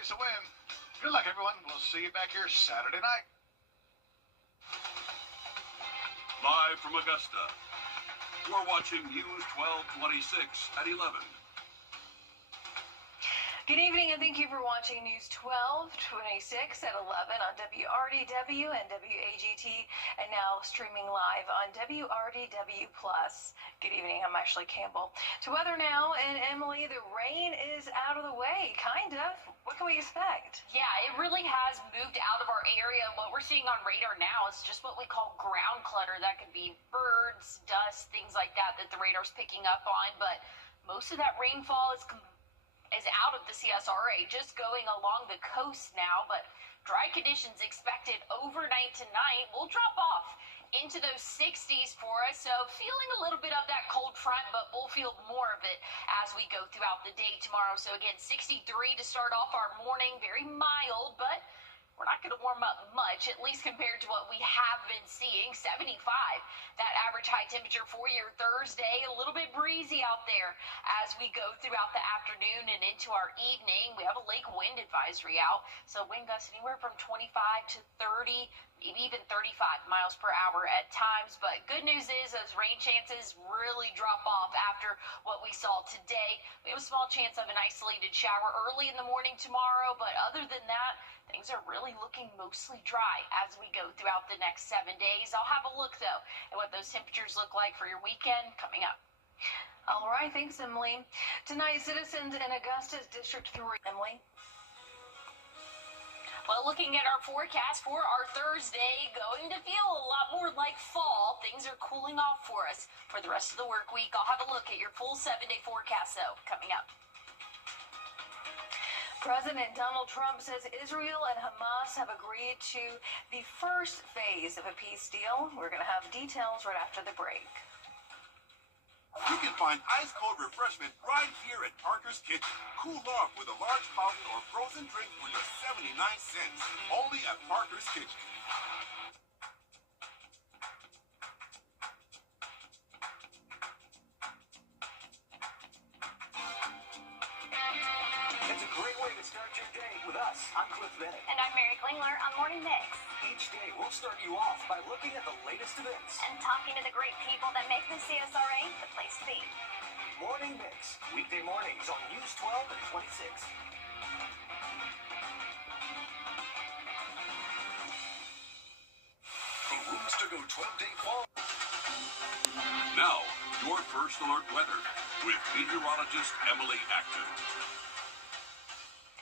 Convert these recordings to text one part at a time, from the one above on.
ways to win. Good luck, everyone. We'll see you back here Saturday night. Live from Augusta, you're watching News 1226 at 11. Good evening, and thank you for watching News 1226 at 11 on Wrdw and WAGT, and now streaming live on Wrdw+. Good evening, I'm Ashley Campbell. To weather now, and Emily, the rain is out of the way, kind of. What can we expect? Yeah, it really has moved out of our area. What we're seeing on radar now is just what we call ground clutter. That could be birds, dust, things like that the radar's picking up on, but most of that rainfall is out of the CSRA, just going along the coast now, but dry conditions expected overnight tonight. Will drop off into those 60s for us, so feeling a little bit of that cold front, but we'll feel more of it as we go throughout the day tomorrow. So again, 63 to start off our morning, very mild, but we're not going to warm up much, at least compared to what we have been seeing. 75, that average high temperature for your Thursday. A little bit breezy out there as we go throughout the afternoon and into our evening. We have a lake wind advisory out, so wind gusts anywhere from 25 to 30, maybe even 35 miles per hour at times. But good news is those rain chances really drop off after what we saw today. We have a small chance of an isolated shower early in the morning tomorrow, but other than that, things are really looking mostly dry as we go throughout the next 7 days. I'll have a look, though, at what those temperatures look like for your weekend coming up. All right, thanks, Emily. Tonight, citizens in Augusta's District 3. Emily? Well, looking at our forecast for our Thursday, going to feel a lot more like fall. Things are cooling off for us for the rest of the work week. I'll have a look at your full 7-day forecast, though, coming up. President Donald Trump says Israel and Hamas have agreed to the first phase of a peace deal. We're going to have details right after the break. You can find ice-cold refreshment right here at Parker's Kitchen. Cool off with a large fountain or frozen drink for just 79 cents. Only at Parker's Kitchen. It's a great way to start your day with us. I'm Cliff Bennett. And I'm Mary Klingler on Morning Mix. Each day, we'll start you off by looking at the latest events. And talking to the great people that make the CSRA the place to be. Morning Mix, weekday mornings on News 12 and 26. The Rooms to Go 12-day fall. Now, your first alert weather with meteorologist Emily Acton.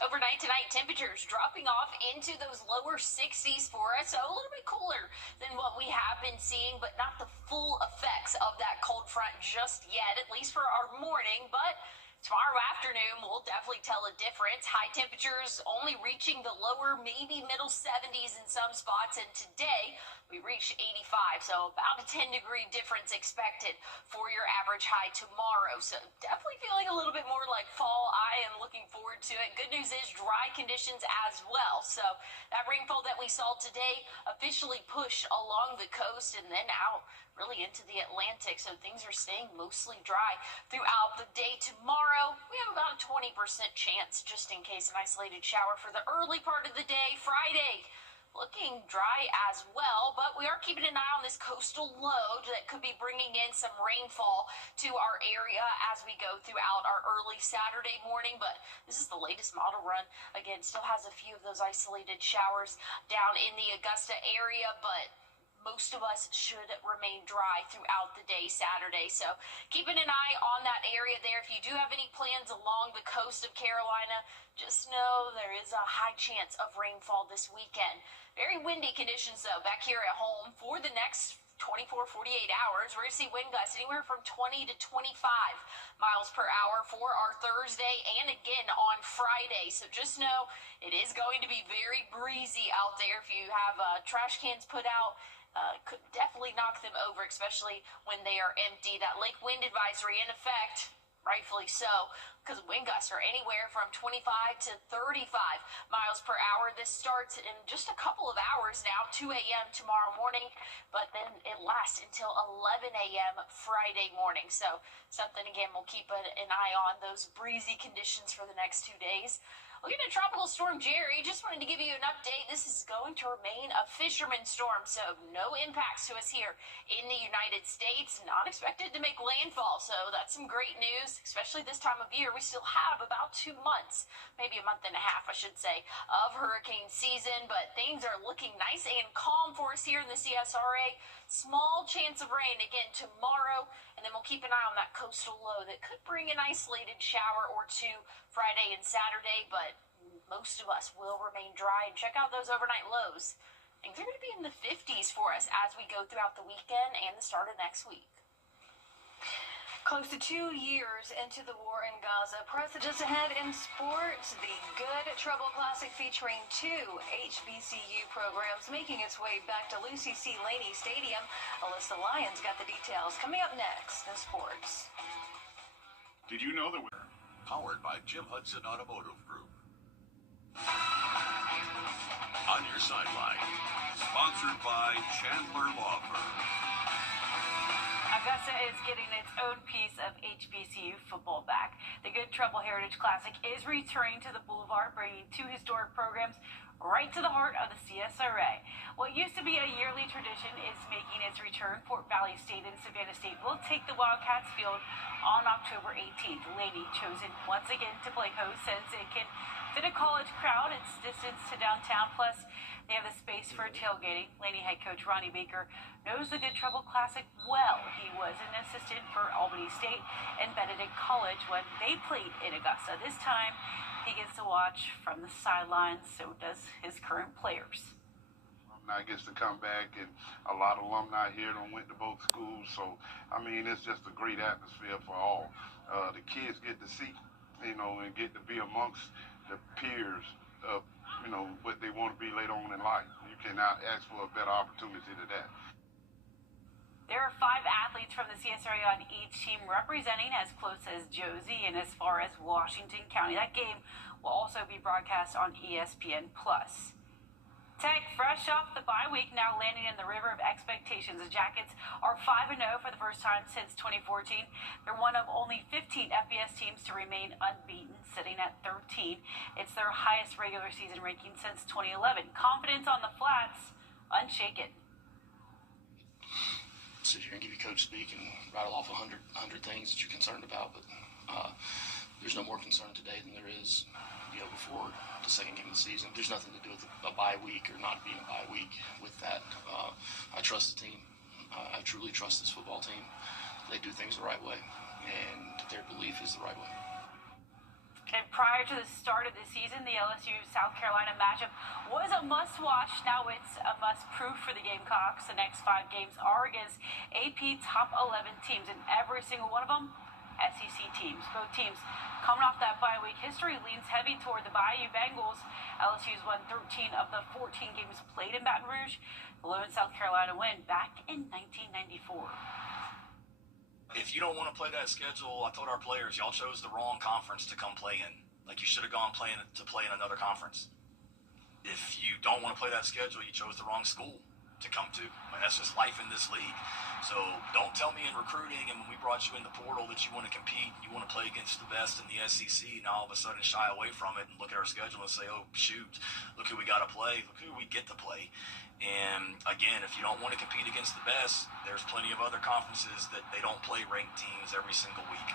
Overnight tonight, temperatures dropping off into those lower 60s for us, so a little bit cooler than what we have been seeing, but not the full effects of that cold front just yet, at least for our morning. But tomorrow afternoon, we'll definitely tell a difference. High temperatures only reaching the lower, maybe middle 70s in some spots, and today we reached 85, so about a 10-degree difference expected for your average high tomorrow. So definitely feeling a little bit more like fall. I am looking forward to it. Good news is dry conditions as well. So that rainfall that we saw today officially pushed along the coast and then out really into the Atlantic. So things are staying mostly dry throughout the day tomorrow. We have about a 20% chance just in case an isolated shower for the early part of the day. Friday, looking dry as well, but we are keeping an eye on this coastal low that could be bringing in some rainfall to our area as we go throughout our early Saturday morning. But this is the latest model run. Again, still has a few of those isolated showers down in the Augusta area, but most of us should remain dry throughout the day Saturday. So keeping an eye on that area there. If you do have any plans along the coast of Carolina, just know there is a high chance of rainfall this weekend. Very windy conditions, though, back here at home for the next 24, 48 hours. We're going to see wind gusts anywhere from 20 to 25 miles per hour for our Thursday and again on Friday. So just know it is going to be very breezy out there. If you have trash cans put out, could definitely knock them over, especially when they are empty. That lake wind advisory in effect, rightfully so, because wind gusts are anywhere from 25 to 35 miles per hour. This starts in just a couple of hours now, 2 a.m. tomorrow morning, but then it lasts until 11 a.m. Friday morning. So something, again, we'll keep an eye on those breezy conditions for the next 2 days. Looking at Tropical Storm Jerry, just wanted to give you an update. This is going to remain a fisherman storm, so no impacts to us here in the United States. Not expected to make landfall, so that's some great news, especially this time of year. We still have about 2 months, maybe a month and a half, I should say, of hurricane season, but things are looking nice and calm for us here in the CSRA. Small chance of rain again tomorrow, and then we'll keep an eye on that coastal low that could bring an isolated shower or two Friday and Saturday, but most of us will remain dry. And check out those overnight lows. Things are going to be in the 50s for us as we go throughout the weekend and the start of next week. Close to 2 years into the war in Gaza, press just ahead in sports. The Good Trouble Classic featuring 2 HBCU programs making its way back to Lucy C. Laney Stadium. Alyssa Lyons got the details coming up next in sports. Did you know that we're Powered by Jim Hudson Automotive Group. On your sideline, sponsored by Chandler Law Firm. Augusta is getting its own piece of HBCU football back. The Good Trouble Heritage Classic is returning to the Boulevard, bringing 2 historic programs right to the heart of the CSRA. What used to be a yearly tradition is making its return. Fort Valley State and Savannah State will take the Wildcats field on October 18th. Laney chosen once again to play host since it can fit a college crowd. Its distance to downtown, plus they have the space for tailgating. Laney head coach Ronnie Baker knows the Good Trouble Classic well. He was an assistant for Albany State and Benedict College when they played in Augusta. This time, he gets to watch from the sidelines, so does his current players. Alumni gets to come back, and a lot of alumni here done went to both schools, so, I mean, it's just a great atmosphere for all. The kids get to see, and get to be amongst the peers of, what they want to be later on in life. You cannot ask for a better opportunity than that. There are 5 athletes from the CSRA on each team representing as close as Josie and as far as Washington County. That game will also be broadcast on ESPN+. Tech, fresh off the bye week, now landing in the river of expectations. The Jackets are 5-0 for the first time since 2014. They're one of only 15 FBS teams to remain unbeaten, sitting at 13. It's their highest regular season ranking since 2011. Confidence on the flats, unshaken. Sit here and give you coach speak and rattle off 100 things that you're concerned about, but there's no more concern today than there is before the second game of the season. There's nothing to do with a bye week or not being a bye week with that. I trust the team. I truly trust this football team. They do things the right way, and their belief is the right way. And prior to the start of the season, the LSU-South Carolina matchup was a must-watch. Now it's a must-prove for the Gamecocks. The next 5 games are against AP top 11 teams, and every single one of them, SEC teams. Both teams coming off that bye week. History leans heavy toward the Bayou Bengals. LSU's won 13 of the 14 games played in Baton Rouge. The lone South Carolina win back in 1994. If you don't want to play that schedule, I told our players, y'all chose the wrong conference to come play in. Like, you should have gone play in another conference. If you don't want to play that schedule, you chose the wrong school to come to. I mean, that's just life in this league. So don't tell me in recruiting and when we brought you in the portal that you want to compete and you want to play against the best in the SEC, and all of a sudden shy away from it and look at our schedule and say, oh, shoot, look who we got to play, look who we get to play. And again, if you don't want to compete against the best, there's plenty of other conferences that they don't play ranked teams every single week.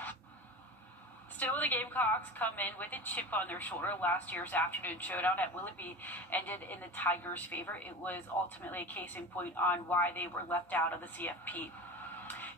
Still, the Gamecocks come in with a chip on their shoulder. Last year's afternoon showdown at Willoughby ended in the Tigers' favor. It was ultimately a case in point on why they were left out of the CFP.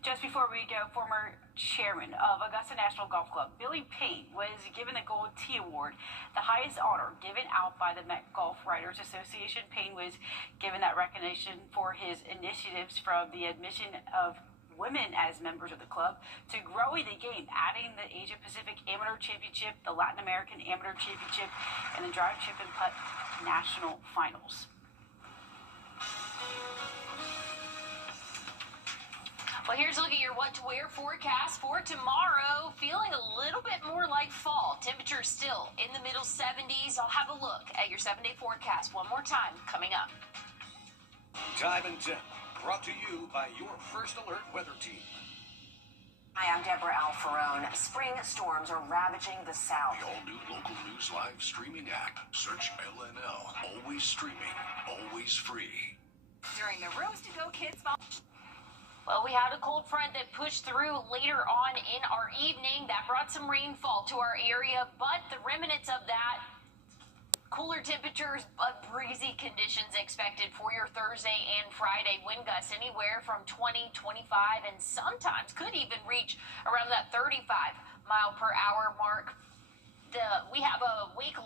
Just before we go, former chairman of Augusta National Golf Club, Billy Payne, was given the Gold Tee Award, the highest honor given out by the Met Golf Writers Association. Payne was given that recognition for his initiatives from the admission of women as members of the club to growing the game, adding the Asia Pacific Amateur Championship, the Latin American Amateur Championship, and the Drive, Chip, and Putt National Finals. Well, here's a look at your what to wear forecast for tomorrow. Feeling a little bit more like fall. Temperatures still in the middle 70s. I'll have a look at your 7-day forecast one more time coming up. Time and Temp, brought to you by your First Alert Weather Team. Hi, I'm Deborah Alfarone. Spring storms are ravaging the South. The all-new local news live streaming app. Search LNL. Always streaming, always free. During the Rooms to Go Kids Ball. Well, we had a cold front that pushed through later on in our evening. That brought some rainfall to our area, but the remnants of that, cooler temperatures, but breezy conditions expected for your Thursday and Friday. Wind gusts anywhere from 20, 25, and sometimes could even reach around that 35 mile per hour mark. We have a wind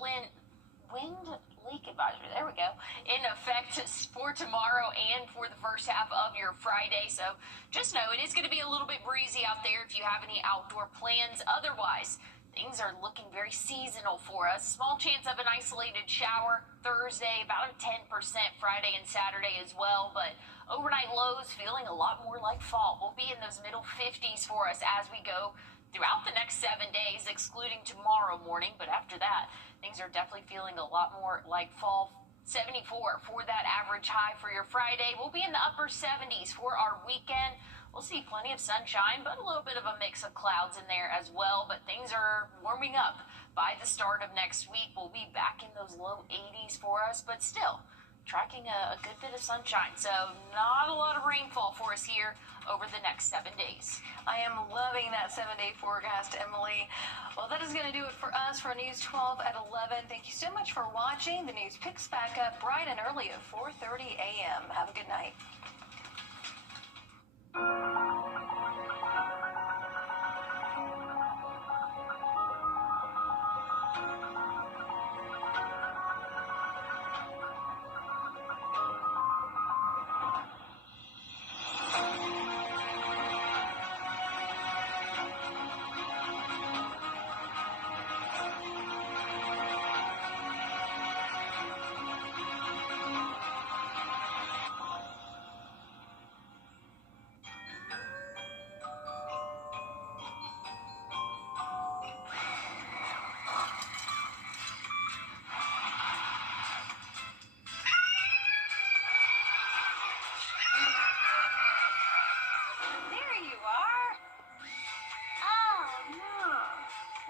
leak advisory, there we go, in effect for tomorrow and for the first half of your Friday. So just know it is going to be a little bit breezy out there if you have any outdoor plans. Otherwise, things are looking very seasonal for us. Small chance of an isolated shower Thursday, about a 10% Friday and Saturday as well. But overnight lows feeling a lot more like fall. We'll be in those middle 50s for us as we go throughout the next 7 days, excluding tomorrow morning. But after that, things are definitely feeling a lot more like fall. 74 for that average high for your Friday. We'll be in the upper 70s for our weekend. We'll see plenty of sunshine, but a little bit of a mix of clouds in there as well. But things are warming up by the start of next week. We'll be back in those low 80s for us, but still tracking a good bit of sunshine. So not a lot of rainfall for us here over the next 7 days. I am loving that 7-day forecast, Emily. Well, that is going to do it for us for News 12 at 11. Thank you so much for watching. The news picks back up bright and early at 4:30 a.m. Have a good night.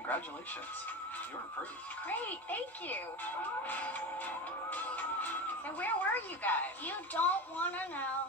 Congratulations. You're approved. Great, thank you. So where were you guys? You don't want to know.